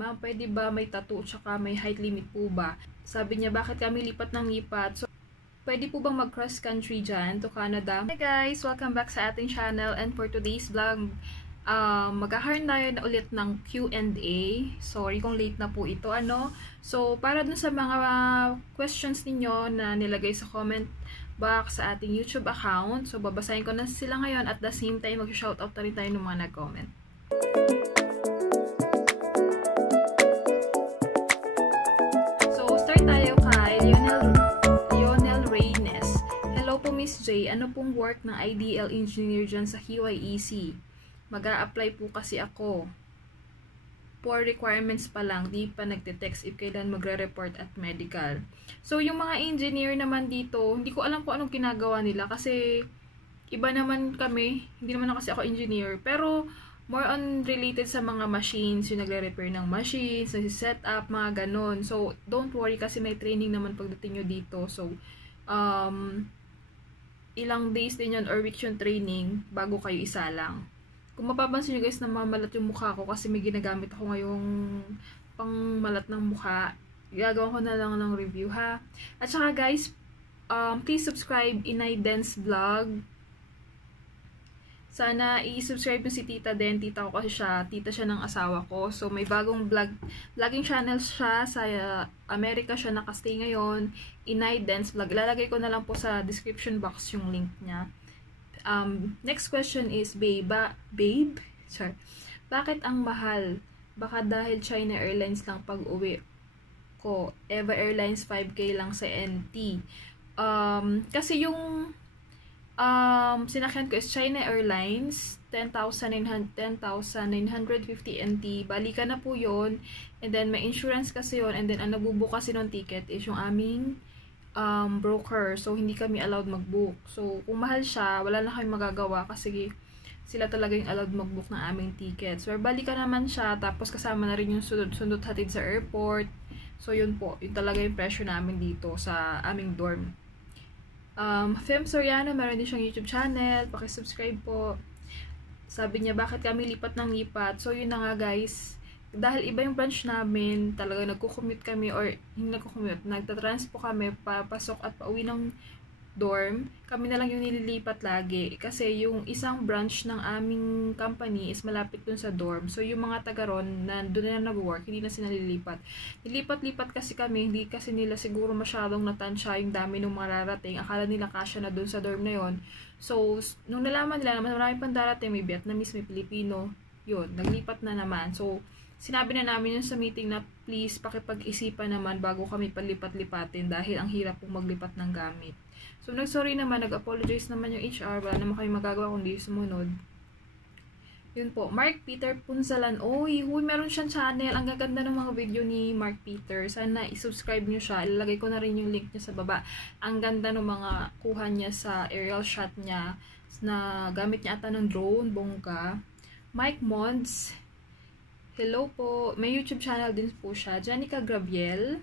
Ma'am, pwede ba may tattoo tsaka may height limit po ba? Sabi niya, bakit kami lipat ng lipat? So, pwede po bang mag-cross country dyan to Canada? Hi guys! Welcome back sa ating channel, and for today's vlog, magkakaroon tayo na ulit ng Q&A. Sorry kung late na po ito, So, para dun sa mga questions ninyo na nilagay sa comment box sa ating YouTube account, so babasahin ko na sila ngayon, at the same time, mag-shoutout na rin tayo ng mga nag-comment. Tayo kay Lionel Reynes. Hello po Miss J, ano pong work ng IDL engineer dyan sa HYEC? Mag-a-apply po kasi ako. For requirements pa lang, di pa nagte-text if kailan magre-report at medical. So yung mga engineer naman dito, hindi ko alam kung anong ginagawa nila kasi iba naman kami, hindi naman kasi ako engineer, pero more on related sa mga machines, yung nagre-repair ng machines, nasi-set up, mga ganon. So, don't worry kasi may training naman pagdating nyo dito. So, ilang days din yun or weeks yung training bago kayo isa lang. Kung mapapansin nyo guys na mamalat yung mukha ko kasi may ginagamit ako ngayong pang malat ng mukha, gagawa ko na lang ng review ha. At saka guys, please subscribe Inay Dance Vlog. Sana i-subscribe mo si tita din. Tita ko kasi tita siya ng asawa ko. So, may bagong vlogging channel siya. Sa Amerika siya nakastay ngayon. Inay Dance Vlog. Ilalagay ko na lang po sa description box yung link niya. Next question is, Babe? Sorry. Bakit ang mahal? Baka dahil China Airlines lang pag-uwi ko. Eva Airlines 5K lang sa NT. Kasi yung sinakyan ko is China Airlines 10,950 NT. Balikan na po yun. And then may insurance kasi yun. And then ang nagbubook kasi ng ticket is yung aming broker. So hindi kami allowed mag-book. So kung mahal siya, wala na kami magagawa kasi sila talaga yung allowed mag-book ng aming tickets. So balikan naman siya. Tapos kasama na rin yung sundot hatid sa airport. So yun po. Yun talaga yung presyo namin dito sa aming dorm. Fem Soriano, meron din siyang YouTube channel, pakisubscribe po. Sabi niya, bakit kami lipat ng lipat? So yun na nga guys, dahil iba yung branch namin, talaga nagko-commute kami, or hindi nagko-commute, nagtatranspo kami, papasok at pauwi ng dorm, kami na lang yung nililipat lagi. Kasi yung isang branch ng aming company is malapit dun sa dorm. So yung mga taga ron, na doon na nag-work, hindi na sila nililipat. Nilipat-lipat kasi kami, hindi kasi nila siguro masyadong natansya yung dami ng mga rarating. Akala nila kasya na dun sa dorm na yon. So, nung nalaman nila na marami pang darating, may Vietnamese, may Pilipino, yun, naglipat na naman. So, sinabi na namin yun sa meeting na please, pakipag-isipan naman bago kami palipat-lipatin dahil ang hirap pong maglipat ng gamit. So, nag-sorry naman, nag-apologize naman yung HR, wala naman kayo magagawa kundi sumunod. Yun po, Mark Peter Punsalan. Huy, meron siyang channel. Ang gaganda ng mga video ni Mark Peter. Sana i-subscribe nyo siya. Ilalagay ko na rin yung link niya sa baba. Ang ganda ng mga kuha niya sa aerial shot niya na gamit niya ata ng drone, bongga. Mike Mons. Hello po. May YouTube channel din po siya. Janica Grabiel.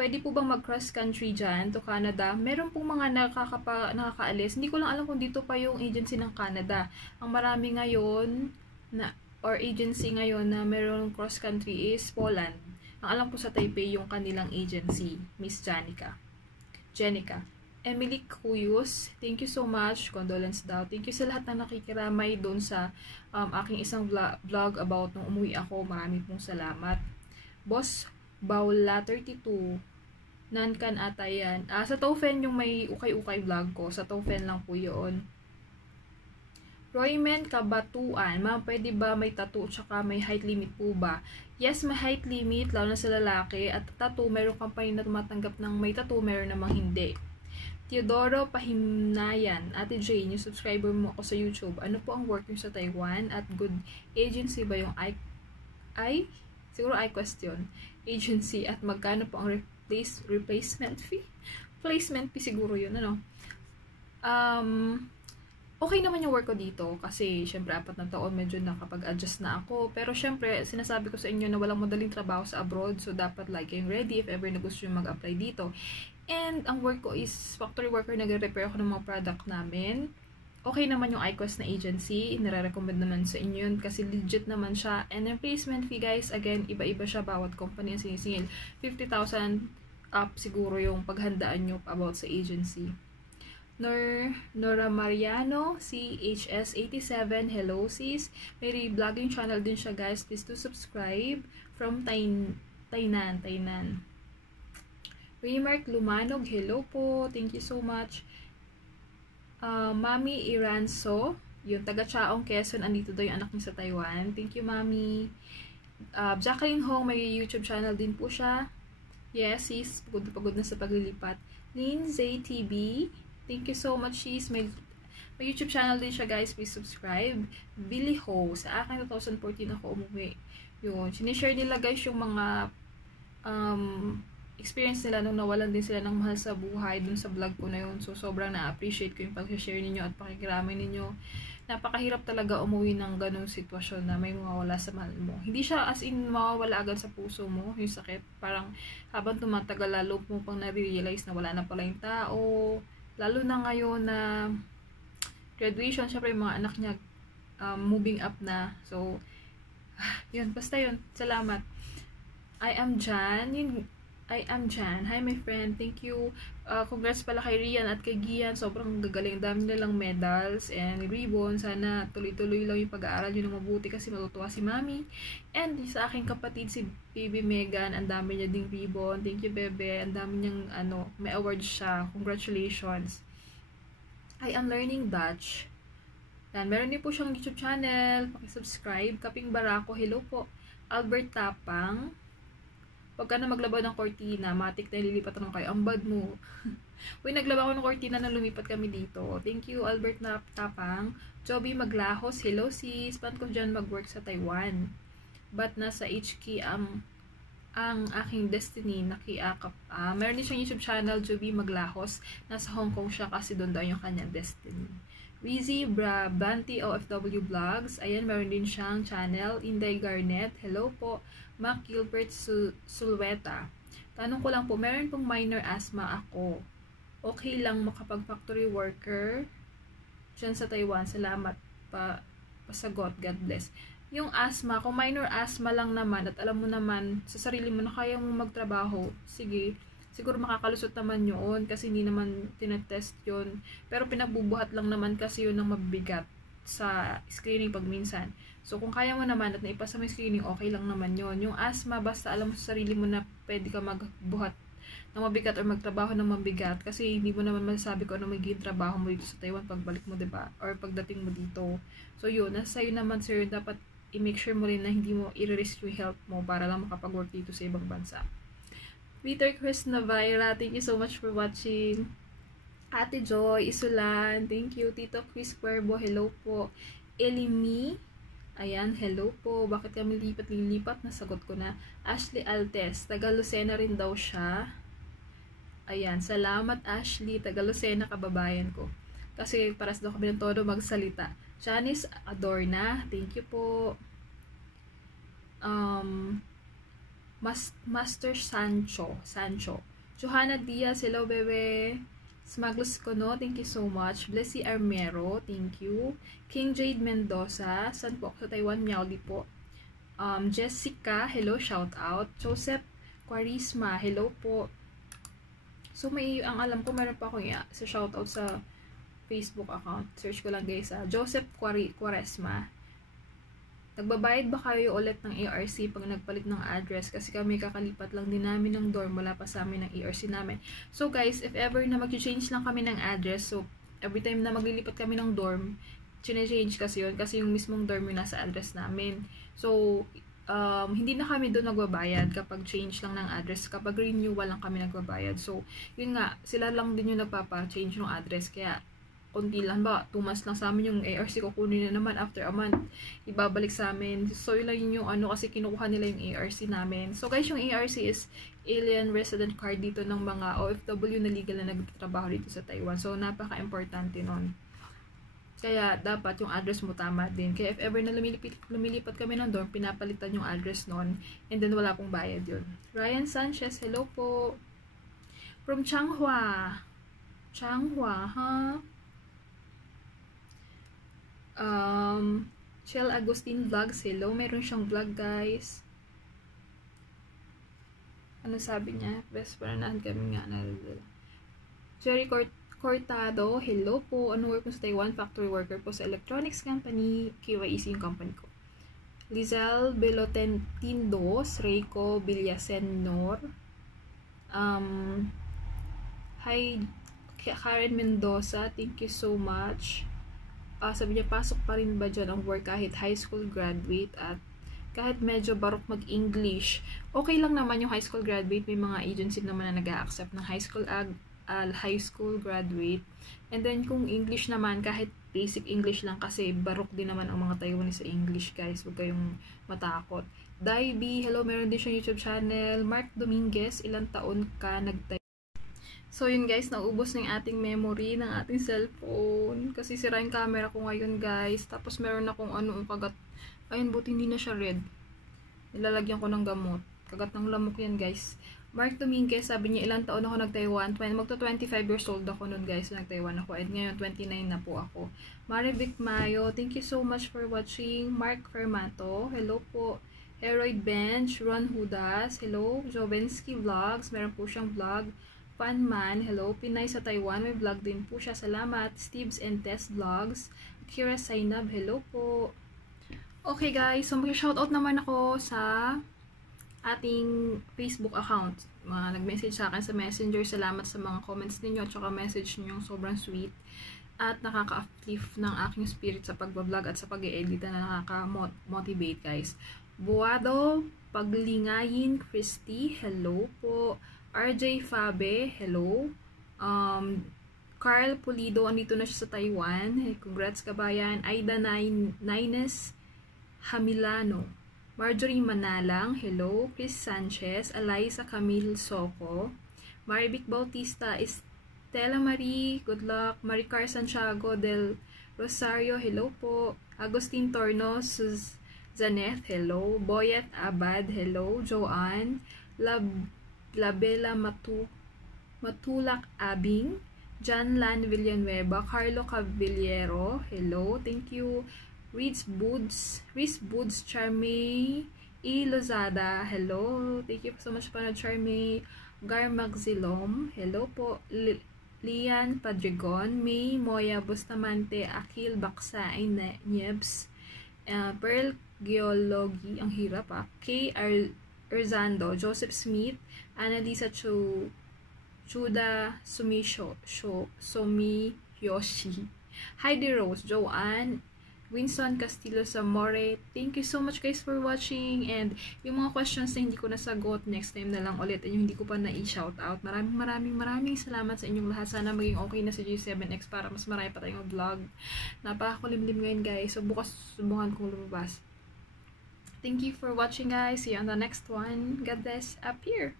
Pwede po bang mag-cross country dyan to Canada? Meron pong mga nakakaalis. Hindi ko lang alam kung dito pa yung agency ng Canada. Ang marami ngayon, or agency ngayon na meron cross country is Poland. Ang alam ko sa Taipei yung kanilang agency, Miss Janica. Emily Cuyos, thank you so much. Condolence daw. Thank you sa lahat na nakikiramay doon sa aking isang vlog about nung umuwi ako. Marami pong salamat. Boss Baula 32, Nankan ata yan. Sa Tofen yung may ukay-ukay vlog ko. Sa Tofen lang po yun. Royman Kabatuan, ma'am, pwede ba may tattoo tsaka may height limit po ba? Yes, may height limit, lalo na sa lalaki. At tattoo, meron company na tumatanggap ng may tattoo, meron namang hindi. Teodoro Pahimnayan, Ate Jane, yung subscriber mo ako sa YouTube. Ano po ang work nyo sa Taiwan? At good agency ba yung siguro question agency, at magkano po ang replacement fee? Placement fee siguro yun, okay naman yung work ko dito kasi syempre 4 na taon medyo nakapag-adjust na ako, pero syempre sinasabi ko sa inyo na walang madaling trabaho sa abroad, so dapat like kayong ready if ever na gusto yung mag-apply dito. And ang work ko is factory worker, nagre-repair ako ng mga product namin. okay naman yung iQuest na agency, nire-recommend naman sa inyo yun kasi legit naman siya. And yung placement fee guys, again, iba-iba siya bawat company ang sinisingil. 50,000 up siguro yung paghandaan nyo about sa agency. Nora Mariano, CHS87, hello sis. May vlogging channel din siya guys, please to subscribe. From Tainan. Remark Lumanog, hello po, thank you so much. Mami Iranso, yung taga-Chaong Quezon, andito daw yung anak niya sa Taiwan. Thank you, Mami. Jacqueline Hong, may YouTube channel din po siya. Yes, sis, pagod na sa paglilipat. Lindsay TV, thank you so much, sis. May YouTube channel din siya, guys. Please subscribe. Billy Ho, sa akin 2014 ako umuwi. Yun, sinishare nila guys yung mga experience nila nung nawalan din sila ng mahal sa buhay dun sa vlog ko na yun. So, sobrang na-appreciate ko yung pag-share ninyo at pakikiramay ninyo. Napakahirap talaga umuwi ng ganong sitwasyon na may mawawala sa mahal mo. Hindi siya as in mawawala agad sa puso mo, yung sakit. Parang habang tumatagal, lalo mo pang na-realize na wala na pala yung tao. Lalo na ngayon na graduation, syempre yung mga anak niya moving up na. So, yun, basta yun. Salamat. I am Jan. Hi my friend, thank you. Congrats pala kay Rian at kay Gian. Sobrang gagaling. Dami nilang medals and ribbon. Sana tuloy-tuloy lang yung pag-aaral yun ng mabuti kasi matutuwa si Mami. And sa aking kapatid si Baby Megan, ang dami niya ding ribbon. Thank you, Bebe. Ang dami niyang may award siya. Congratulations. I am learning Dutch. Yan, meron din po siyang YouTube channel. Paki-subscribe. Kaping Barako, hello po. Albert Tapang. Pagka na maglaba ng kortina, matik na lilipat naman kayo. Ang bad mo. Uy, naglaba ko ng kortina na lumipat kami dito. Thank you, Albert Tapang. Joby Maglahos, hello sis. Plan ko dyan mag-work sa Taiwan. But nasa HK ang aking destiny nakiakap. Meron din siyang YouTube channel, Joby Maglahos. Nasa Hong Kong siya kasi doon daw yung kanyang destiny. Rizzy Brabanti OFW Vlogs. Ayan, meron din siyang channel. Inday Garnet, hello po. Mac Gilbert Sulweta. Tanong ko lang po, meron pong minor asthma ako. Okay lang makapag-factory worker dyan sa Taiwan. Salamat pa pasagot. God bless. Yung asthma, kung minor asthma lang naman at alam mo naman sa sarili mo na kaya mo magtrabaho, sige, siguro makakalusot naman yun kasi hindi naman tinetest yun. Pero pinagbubuhat lang naman kasi yun ng mabigat sa screening pag minsan. So, kung kaya mo naman at naipasa mo yung screening, okay lang naman yun. Yung asthma, basta alam mo sa sarili mo na pwede ka magbuhat ng mabigat or magtrabaho ng mabigat kasi hindi mo naman masasabi kung ano magiging trabaho mo dito sa Taiwan pagbalik mo, diba? Or pagdating mo dito. So, yun. Nasa sa'yo naman, sir, dapat i-make sure mo rin na hindi mo i-risk yung health mo para lang makapag-work dito sa ibang bansa. Peter Chris Navaira, thank you so much for watching. Ate Joy Isulan, thank you. Tito Chris Cuervo, hello po. Elimi, ayan, hello po. Bakit kami lilipat? Nasagot ko na. Ashley Altes, taga Lucena rin daw siya. Ayan, salamat Ashley, taga Lucena, kababayan ko. Kasi paras daw kami ng todo magsalita. Janice Adorna, thank you po. Master Sancho. Johanna Diaz, hello bebe. Smaglos Kono, thank you so much. Blessy Armero, thank you. King Jade Mendoza, san po sa Taiwan, Miauli po. Jessica, hello, shout out. Joseph Quarisma, hello po. So ang alam ko, meron pa akong sa shout out sa Facebook account. Search ko lang guys, Joseph Quaresma. Nagbabayad ba kayo ulit ng ARC pag nagpalit ng address? Kasi kami kakalipat lang din namin ng dorm, wala pa sa amin ng ARC namin. So guys, if ever na mag-change lang kami ng address, so every time na maglilipat kami ng dorm, change kasi yun, kasi yung mismong dorm yung nasa address namin. So, hindi na kami doon nagbabayad kapag change lang ng address. Kapag renewal lang kami nagbabayad. So, yun nga, sila lang din yung nagpapa-change ng address. Kaya, konti lang ba, 2 months lang sa amin yung ARC, kukunin na naman after a month, ibabalik sa amin. So, yun lang yung kasi kinukuha nila yung ARC namin. So, guys, yung ARC is Alien Resident Card dito ng mga OFW na legal na nagtatrabaho dito sa Taiwan. So, napaka-importante nun. Kaya, dapat yung address mo tama din. Kaya, if ever na lumilipat kami ng dorm, pinapalitan yung address nun, and then wala pong bayad yun. Ryan Sanchez, hello po. From Changhua, ha? Chel Agustin Vlogs, hello. Meron siyang vlog, guys. Ano sabi niya? Best friend kami nga. Jerry Cortado, hello po. Ano work po sa Taiwan? Factory worker po sa electronics company. KYEC yung company ko. Lizelle Belotentindos, Reiko Villasenor. Hi, Karen Mendoza, thank you so much. Sabi niya, pasok pa rin ba dyan ang work kahit high school graduate at kahit medyo barok mag-English? Okay lang naman yung high school graduate. May mga agency naman na nag-a-accept ng high school graduate. And then kung English naman, kahit basic English lang kasi barok din naman ang mga Taiwanese sa English, guys. Huwag kayong matakot. Daibi, hello, meron din siya YouTube channel. Mark Dominguez, ilang taon ka nag-type? So yun guys, naubos na yung ating memory ng ating cellphone. Kasi sira yung camera ko ngayon guys. Tapos meron akong kagat. Ayun, buti hindi na siya red. Nilalagyan ko ng gamot. Kagat ng lamok yan guys. Mark Dominguez, sabi niya ilang taon ako nag-Taiwan. Magto 25 years old ako nun guys, nag-Taiwan ako. At ngayon 29 na po ako. Marivic Mayo, thank you so much for watching. Mark Fermato, hello po. Heroid Bench, Ron Hudas, hello. Jovensky Vlogs, meron po siyang vlog. Funman, hello. Pinay sa Taiwan, may vlog din po siya. Salamat. Steves and Tess Vlogs. Kira Sainab, hello po. Okay guys, so mag-shoutout naman ako sa ating Facebook account. Mga nag-message sa akin sa Messenger. Salamat sa mga comments ninyo at saka message niyo, sobrang sweet. At nakaka-uplift ng aking spirit sa pagbablog at sa pag-e-edit na nakaka-motivate guys. Buado, Paglingayin, Christy, hello po. RJ Fabe, hello. Carl Pulido, andito na siya sa Taiwan. Hey, congrats kabayan. Aida Nines Hamilano. Marjorie Manalang, hello. Chris Sanchez, Eliza Camille Soco. Marivic Bautista, Estela Marie, good luck. Maricar Santiago del Rosario, hello po. Agustin Tornos, Zaneth, hello. Boyet Abad, hello. Joanne, Labela Matulak Abing, John Lan Villanueva, Carlo Cavillero, hello, thank you. Reese Boods, Charmay E. Lozada, hello, thank you so much pa na Charmay. Gar Magzilom, hello po. Lian Padrigon, May Moya Bustamante, Akil Baksain Niebs, Pearl Geology, ang hirap K. Erzando, Joseph Smith, Annalisa Chuda Sumiyoshi, Heidi Rose, Joanne, Winston Castillo Zamore. Thank you so much guys for watching. And yung mga questions na hindi ko nasagot, next time na lang ulit. And yung hindi ko pa na-shoutout. Maraming salamat sa inyong lahat. Sana maging okay na si G7X para mas marami pa tayong vlog. Napakakulimlim ngayon guys. So bukas subukan kong lumabas. Thank you for watching guys. See you on the next one. God bless. Up here.